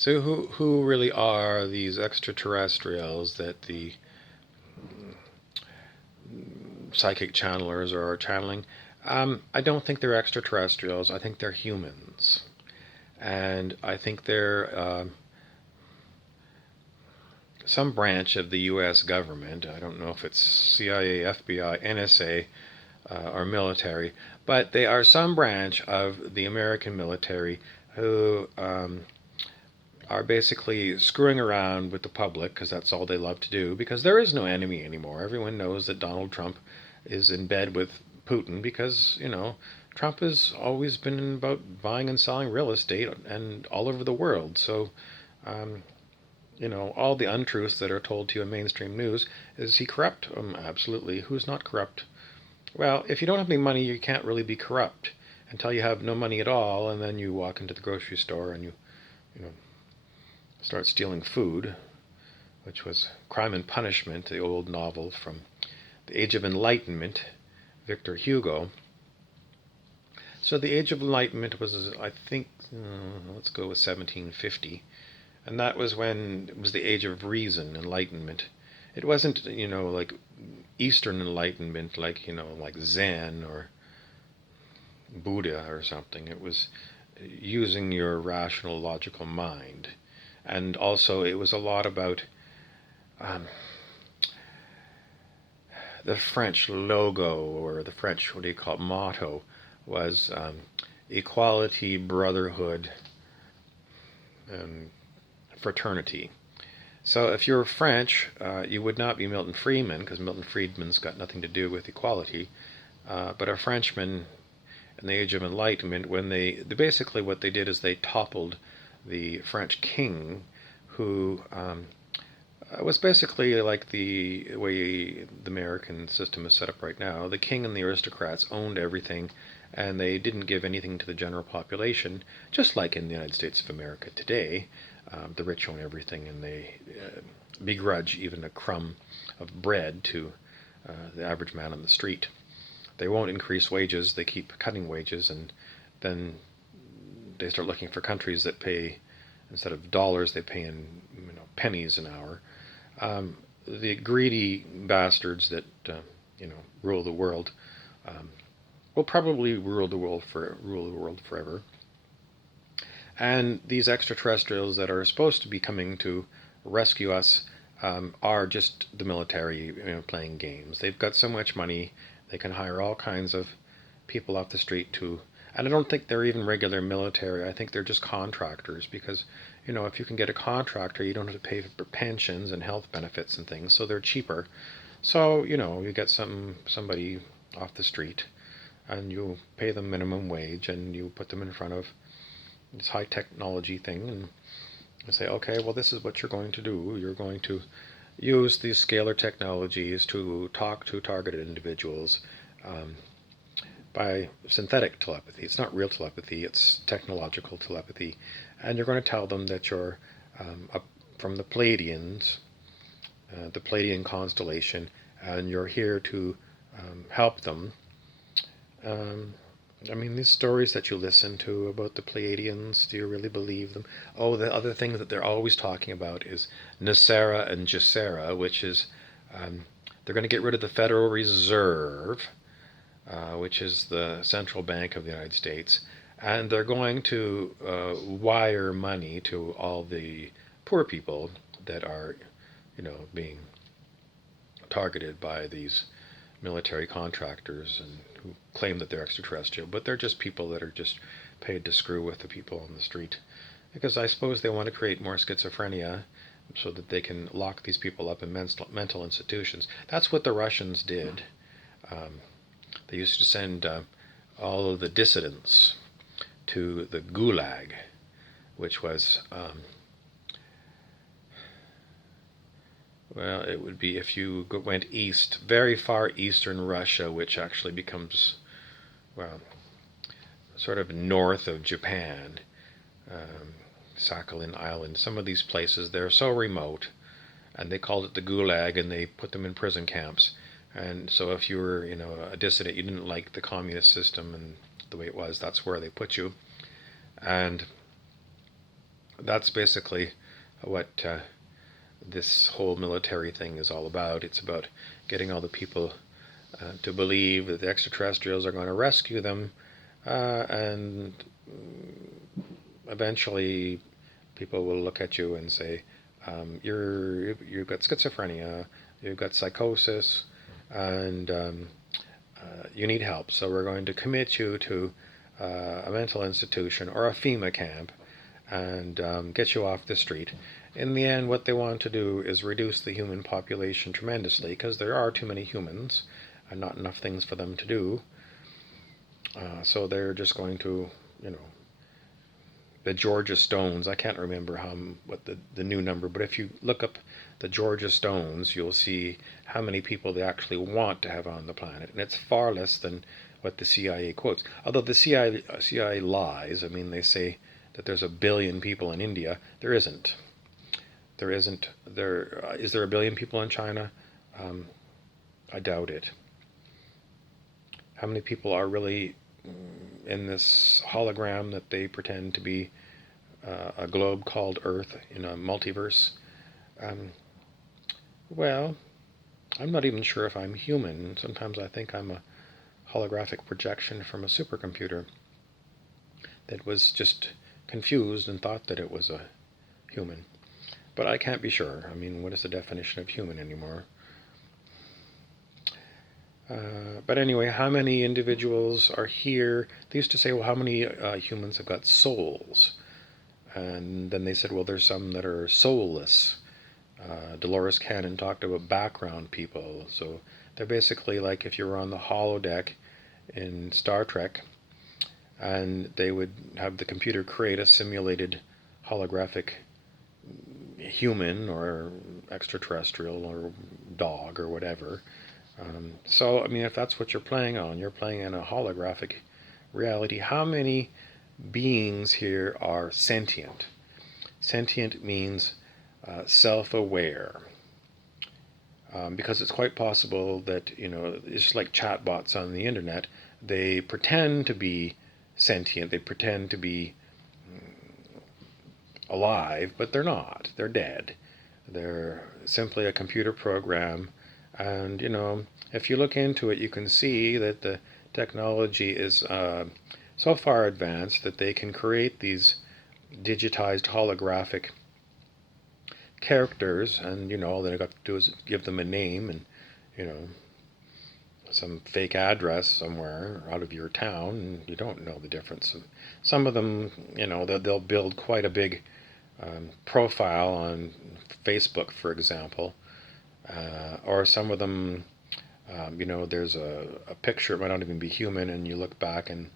So who really are these extraterrestrials that the psychic channelers are channeling? I don't think they're extraterrestrials. I think they're humans, and I think they're some branch of the U.S. government. I don't know if it's CIA, FBI, NSA, or military, but they are some branch of the American military who are basically screwing around with the public because that's all they love to do, because there is no enemy anymore. Everyone knows that Donald Trump is in bed with Putin because, Trump has always been about buying and selling real estate and all over the world. So, um, all the untruths that are told to you in mainstream news, is he corrupt? Absolutely. Who's not corrupt? Well, if you don't have any money, you can't really be corrupt until you have no money at all, and then you walk into the grocery store and you know, start stealing food, which was Crime and Punishment, the old novel from the Age of Enlightenment, Victor Hugo. So the Age of Enlightenment was, I think, let's go with 1750, and that was when it was the Age of Reason, Enlightenment. It wasn't, like Eastern Enlightenment, like like Zen or Buddha or something. It was using your rational, logical mind, and also it was a lot about um, the French logo, or the French, what do you call it, motto, was equality, brotherhood, and fraternity. So if you're French, you would not be Milton Friedman, because Milton Friedman's got nothing to do with equality. But a Frenchman in the Age of Enlightenment, when basically what they did is they toppled the French king, who was basically like the way the American system is set up right now. The king and the aristocrats owned everything, and they didn't give anything to the general population, just like in the United States of America today. The rich own everything, and they begrudge even a crumb of bread to the average man on the street. They won't increase wages, they keep cutting wages, and then they start looking for countries that pay, instead of dollars, they pay in pennies an hour. The greedy bastards that rule the world will probably rule the world forever. And these extraterrestrials that are supposed to be coming to rescue us are just the military playing games. They've got so much money, they can hire all kinds of people off the street to. And I don't think they're even regular military. I think they're just contractors, because, if you can get a contractor, you don't have to pay for pensions and health benefits and things, so they're cheaper. So, you get somebody off the street, and you pay them minimum wage, and you put them in front of this high technology thing, and say, okay, well, this is what you're going to do. You're going to use these scalar technologies to talk to targeted individuals by synthetic telepathy. It's not real telepathy, it's technological telepathy. And you're going to tell them that you're up from the Pleiadians, the Pleiadian constellation, and you're here to help them. These stories that you listen to about the Pleiadians, do you really believe them? Oh, the other thing that they're always talking about is Nicera and Gessera, which is they're going to get rid of the Federal Reserve, which is the central bank of the United States, and they're going to wire money to all the poor people that are, being targeted by these military contractors and who claim that they're extraterrestrial, but they're just people that are just paid to screw with the people on the street. Because I suppose they want to create more schizophrenia so that they can lock these people up in mental institutions. That's what the Russians did. They used to send all of the dissidents to the Gulag, which was well, it would be if you went east, very far eastern Russia, which actually becomes, well, sort of north of Japan, Sakhalin Island. Some of these places, they're so remote, and they called it the Gulag, and they put them in prison camps. And so if you were, a dissident, you didn't like the communist system and the way it was, that's where they put you. And that's basically what this whole military thing is all about. It's about getting all the people to believe that the extraterrestrials are going to rescue them, and eventually people will look at you and say, you've got schizophrenia, you've got psychosis, and you need help. So we're going to commit you to a mental institution or a FEMA camp and get you off the street. In the end, what they want to do is reduce the human population tremendously, because there are too many humans and not enough things for them to do. So they're just going to, you know, the Georgia Stones. I can't remember what the new number, but if you look up the Georgia Stones, you'll see how many people they actually want to have on the planet, and it's far less than what the CIA quotes. Although the CIA lies. I mean, they say that there's 1 billion people in India. There isn't. There isn't. Is there 1 billion people in China? I doubt it. How many people are really in this hologram that they pretend to be a globe called Earth in a multiverse? Well, I'm not even sure if I'm human. Sometimes I think I'm a holographic projection from a supercomputer that was just confused and thought that it was a human. But I can't be sure. I mean, what is the definition of human anymore? But anyway, how many individuals are here? They used to say, well, how many humans have got souls? And then they said, well, there's some that are soulless. Dolores Cannon talked about background people. So they're basically like if you were on the holodeck in Star Trek, and they would have the computer create a simulated holographic human or extraterrestrial or dog or whatever. So, I mean, if that's what you're playing on, you're playing in a holographic reality. How many beings here are sentient? Sentient means self-aware. Because it's quite possible that, you know, it's just like chatbots on the internet. They pretend to be sentient. They pretend to be alive, but they're not. They're dead. They're simply a computer program. And, you know, if you look into it, you can see that the technology is so far advanced that they can create these digitized holographic characters, and, you know, all they've got to do is give them a name and, you know, some fake address somewhere out of your town, and you don't know the difference. Some of them, you know, they'll build quite a big profile on Facebook, for example, or some of them, you know, there's a picture, it might not even be human, and you look back and,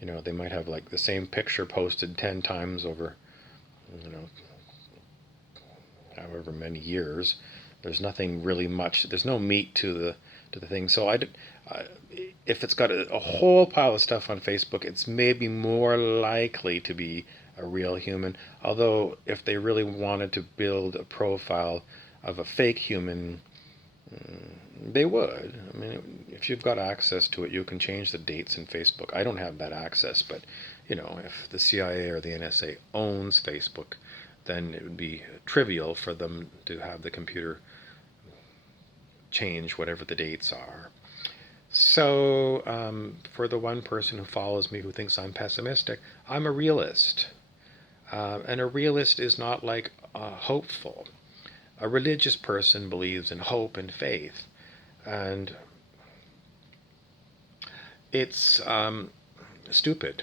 you know, they might have like the same picture posted 10 times over, you know, however many years. There's nothing really much, there's no meat to the thing. So if it's got a whole pile of stuff on Facebook, it's maybe more likely to be a real human. Although if they really wanted to build a profile of a fake human, they would. I mean, if you've got access to it, you can change the dates in Facebook. I don't have that access, but, you know, if the CIA or the NSA owns Facebook, then it would be trivial for them to have the computer change whatever the dates are. So, for the one person who follows me who thinks I'm pessimistic, I'm a realist. And a realist is not like hopeful. A religious person believes in hope and faith. And it's stupid.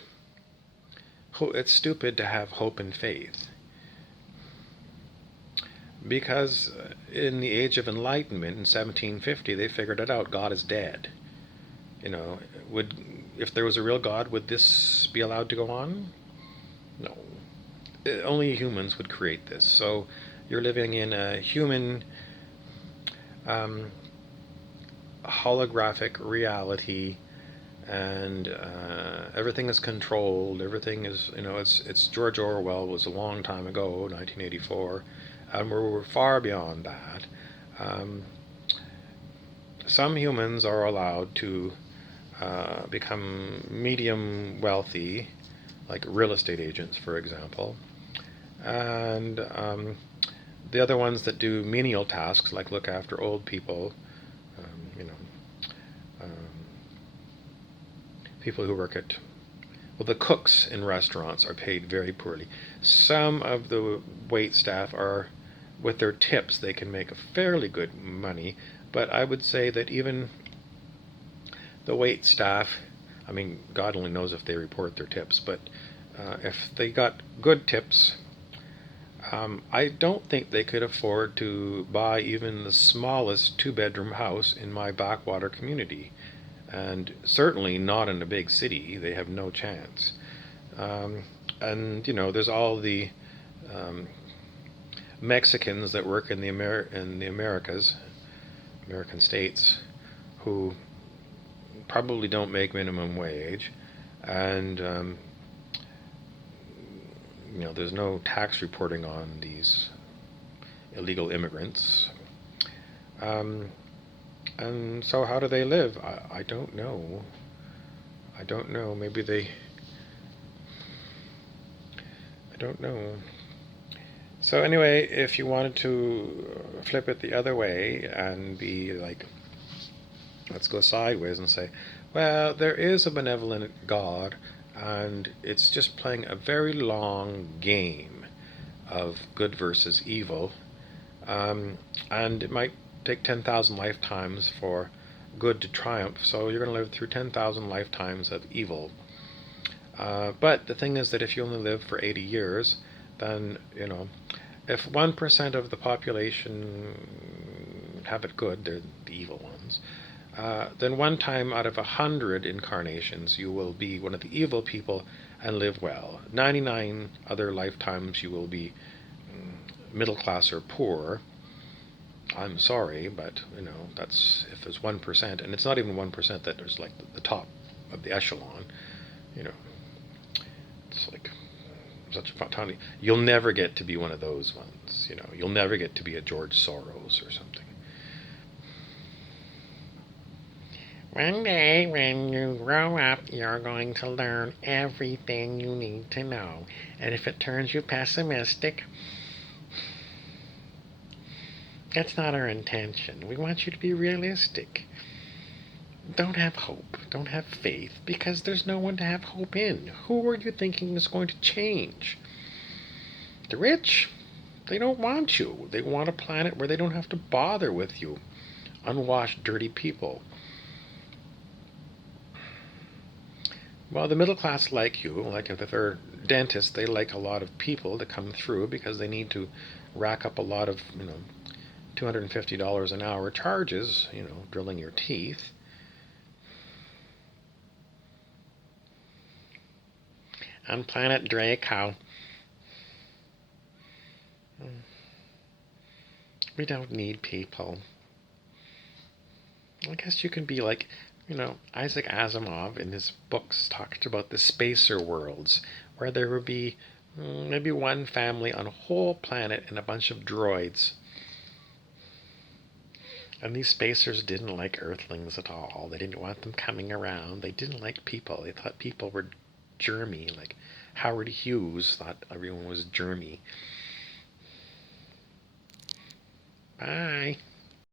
It's stupid to have hope and faith. Because in the Age of Enlightenment in 1750, they figured it out. God is dead. You know, if there was a real God, would this be allowed to go on? No. Only humans would create this. So you're living in a human holographic reality, and everything is controlled. Everything is, you know, it's George Orwell was a long time ago, 1984, and we're far beyond that. Some humans are allowed to become medium wealthy, like real estate agents, for example. and the other ones that do menial tasks like look after old people, you know, people who work at, well, the cooks in restaurants are paid very poorly. Some of the wait staff are, with their tips, they can make fairly good money, but I would say that even the wait staff, I mean, God only knows if they report their tips, but if they got good tips, I don't think they could afford to buy even the smallest two-bedroom house in my backwater community. And certainly not in a big city. They have no chance. And, there's all the Mexicans that work in the Americas, American states, who probably don't make minimum wage, and there's no tax reporting on these illegal immigrants. And so how do they live? I don't know. I don't know. Maybe they... I don't know. So anyway, if you wanted to flip it the other way and be like, let's go sideways and say, well, there is a benevolent God, and it's just playing a very long game of good versus evil. And it might take 10,000 lifetimes for good to triumph, so you're going to live through 10,000 lifetimes of evil. But the thing is that if you only live for 80 years, then, if 1% of the population have it good, they're the evil ones, then one time out of 100 incarnations you will be one of the evil people and live well. 99 other lifetimes you will be middle class or poor. I'm sorry, but that's if there's 1%, and it's not even 1% that there's like the top of the echelon. It's like such a tiny. You'll never get to be one of those ones. You'll never get to be a George Soros or something. One day when you grow up, you're going to learn everything you need to know. And if it turns you pessimistic, that's not our intention. We want you to be realistic. Don't have hope. Don't have faith, because there's no one to have hope in. Who are you thinking is going to change? The rich? They don't want you. They want a planet where they don't have to bother with you. Unwashed, dirty people. Well, the middle class like you. Like if they're dentists, they like a lot of people to come through because they need to rack up a lot of, $250 an hour charges, drilling your teeth. On planet Draco, we don't need people. I guess you can be like, Isaac Asimov in his books talked about the spacer worlds, where there would be maybe one family on a whole planet and a bunch of droids. And these spacers didn't like Earthlings at all. They didn't want them coming around. They didn't like people. They thought people were germy, like Howard Hughes thought everyone was germy. Bye.